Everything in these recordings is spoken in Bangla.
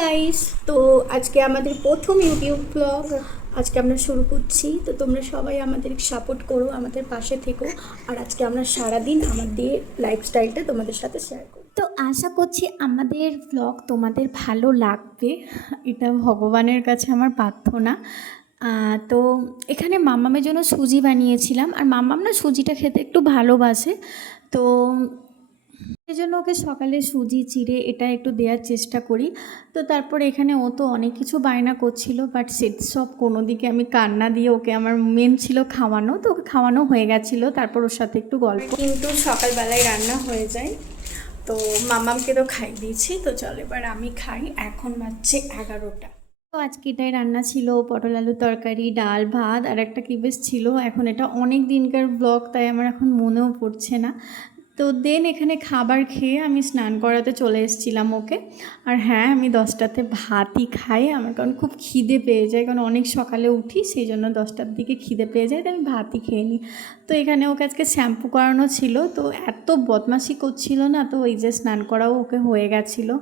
গাইস, তো আজকে আমাদের প্রথম ইউটিউব ব্লগ আজকে আমরা শুরু করছি। তো তোমরা সবাই আমাদের সাপোর্ট করো, আমাদের পাশে থেকো। আর আজকে আমরা সারাদিন আমাদের লাইফস্টাইলটা তোমাদের সাথে শেয়ার করব। তো আশা করছি আমাদের ব্লগ তোমাদের ভালো লাগবে, এটা ভগবানের কাছে আমার প্রার্থনা। তো এখানে মাম্মামের জন্য সুজি বানিয়েছিলাম, আর মাম্মাম না সুজিটা খেতে একটু ভালোবাসে। তো এই জন্য ওকে সকালে সুজি চিড়ে এটা একটু দেওয়ার চেষ্টা করি। তো তারপর এখানে ও তো অনেক কিছু বায়না করছিল, বাট সেসব কোনো দিকে আমি কান্না দিয়ে ওকে, আমার মেন ছিল খাওয়ানো, তো ওকে খাওয়ানো হয়ে গেছিলো। তারপর ওর সাথে একটু গল্প, কিন্তু সকালবেলায় রান্না হয়ে যায়। তো মামামকে তো খাই দিয়েছি, তো চল এবার আমি খাই। এখন বাজছে 11টা। তো আজকে এটাই রান্না ছিল, পটল আলুর তরকারি, ডাল ভাত, আর একটা কি বেশ ছিল। এখন এটা অনেক দিনকার ব্লগ, তাই আমার এখন মনেও পড়ছে না। তো দেন এখানে খাবার খেয়ে আমি স্নান করাতে চলে এসেছিলাম ওকে। আর হ্যাঁ, আমি 10টাতে ভাতই খাই, আমার কারণ খুব খিদে পেয়ে যায়, কারণ অনেক সকালে উঠি, সেই জন্য 10টার দিকে খিদে পেয়ে যায়, তাই আমি ভাতই খেয়ে নিই। তো এখানে ওকে আজকে শ্যাম্পু করানো ছিল, তো এত বদমাশি করছিল না, তো এই যে স্নান করাও ওকে হয়ে গেছিলো।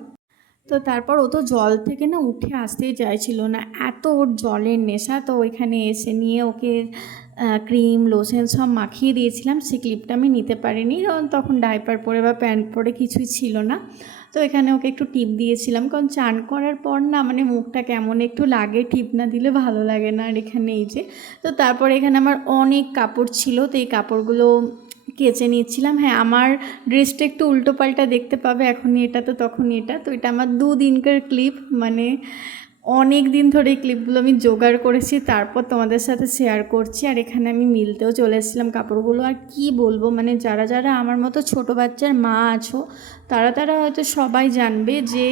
তো তারপর ও তো জল থেকে না উঠে আসতেই চাইছিল না, এত ওর জলের নেশা। তো ওইখানে এসে নিয়ে ওকে ক্রিম লোশন সব মাখিয়ে দিয়েছিলাম। সেই ক্লিপটা আমি নিতে পারিনি, কারণ তখন ডাইপার পরে বা প্যান্ট পরে কিছুই ছিল না। তো এখানে ওকে একটু টিপ দিয়েছিলাম, কারণ চান করার পর না মানে মুখটা কেমন একটু লাগে, টিপ না দিলে ভালো লাগে না। আর এখানে এই যে, তো তারপর এখানে আমার অনেক কাপড় ছিল, তো এই কাপড়গুলো কেচে নিচ্ছিলাম। হ্যাঁ, আমার ড্রেসটা একটু উল্টো পাল্টা দেখতে পাবে, এখনই এটা তো তখনই এটা। তো এটা আমার 2 দিনকার ক্লিপ, মানে অনেক দিন ধরে এই ক্লিপগুলো আমি জোগাড় করেছি, তারপর তোমাদের সাথে শেয়ার করছি। আর এখানে আমি মিলতেও চলে এসেছিলাম কাপড়গুলো। আর কি বলবো, মানে যারা যারা আমার মতো ছোট বাচ্চার মা আছো, তারা হয়তো সবাই জানবে যে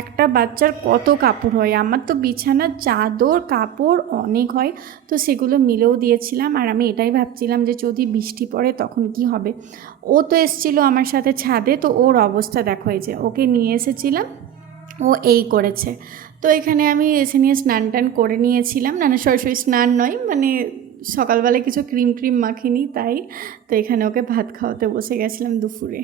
একটা বাচ্চার কত কাপড় হয়। আমার তো বিছানার চাদর কাপড় অনেক হয়, তো সেগুলো মিলেও দিয়েছিলাম। আর আমি এটাই ভাবছিলাম যে যদি বৃষ্টি পড়ে তখন কি হবে। ও তো এসেছিলো আমার সাথে ছাদে, তো ওর অবস্থা দেখো, এই যে ওকে নিয়ে এসেছিলাম, ও এই করেছে। তো এখানে আমি এসে নিয়ে স্নান টান করে নিয়েছিলাম, না না সরাসরি স্নান নয়, মানে সকালবেলায় কিছু ক্রিম ট্রিম মাখিনি তাই। তো এখানে ওকে ভাত খাওয়াতে বসে গেছিলাম দুপুরে।